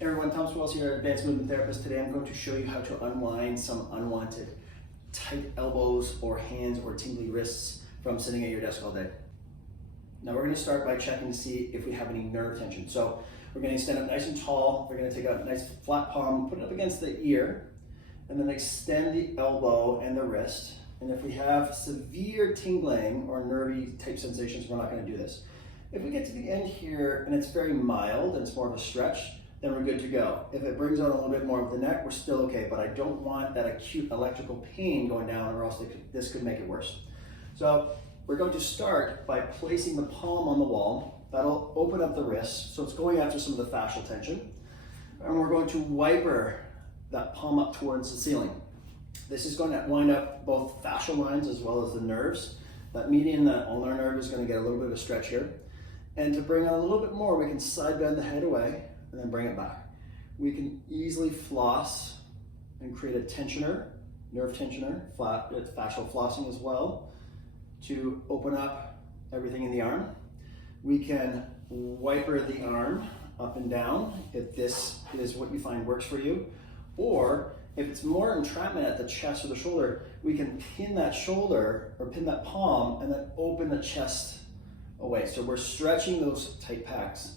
Hey everyone, Tom Swells here, Advanced Movement Therapist. Today I'm going to show you how to unwind some unwanted tight elbows or hands or tingly wrists from sitting at your desk all day. Now we're going to start by checking to see if we have any nerve tension. So we're going to stand up nice and tall. We're going to take a nice flat palm, put it up against the ear, and then extend the elbow and the wrist. And if we have severe tingling or nervy type sensations, we're not going to do this. If we get to the end here and it's very mild and it's more of a stretch, then we're good to go. If it brings out a little bit more of the neck, we're still okay, but I don't want that acute electrical pain going down or else this could make it worse. So we're going to start by placing the palm on the wall. That'll open up the wrist, so it's going after some of the fascial tension. And we're going to wiper that palm up towards the ceiling. This is going to wind up both fascial lines as well as the nerves. That median, that ulnar nerve is going to get a little bit of a stretch here. And to bring out a little bit more, we can side bend the head away and then bring it back. We can easily floss and create a tensioner, nerve tensioner, fascial flossing as well, to open up everything in the arm. We can wiper the arm up and down if this is what you find works for you. Or if it's more entrapment at the chest or the shoulder, we can pin that shoulder or pin that palm and then open the chest away. So we're stretching those tight pecs,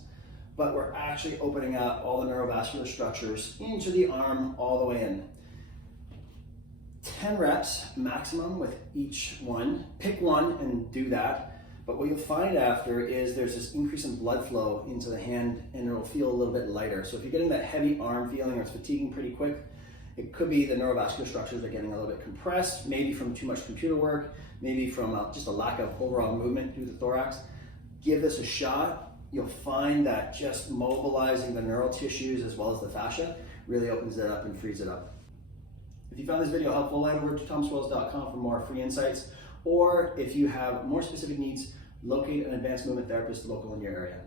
but we're actually opening up all the neurovascular structures into the arm all the way in. 10 reps maximum with each one. Pick one and do that. But what you'll find after is there's this increase in blood flow into the hand and it'll feel a little bit lighter. So if you're getting that heavy arm feeling or it's fatiguing pretty quick, it could be the neurovascular structures are getting a little bit compressed, maybe from too much computer work, maybe from just a lack of overall movement through the thorax. Give this a shot. You'll find that just mobilizing the neural tissues as well as the fascia really opens it up and frees it up. If you found this video helpful, head over to tomswells.com for more free insights. Or if you have more specific needs, locate an advanced movement therapist local in your area.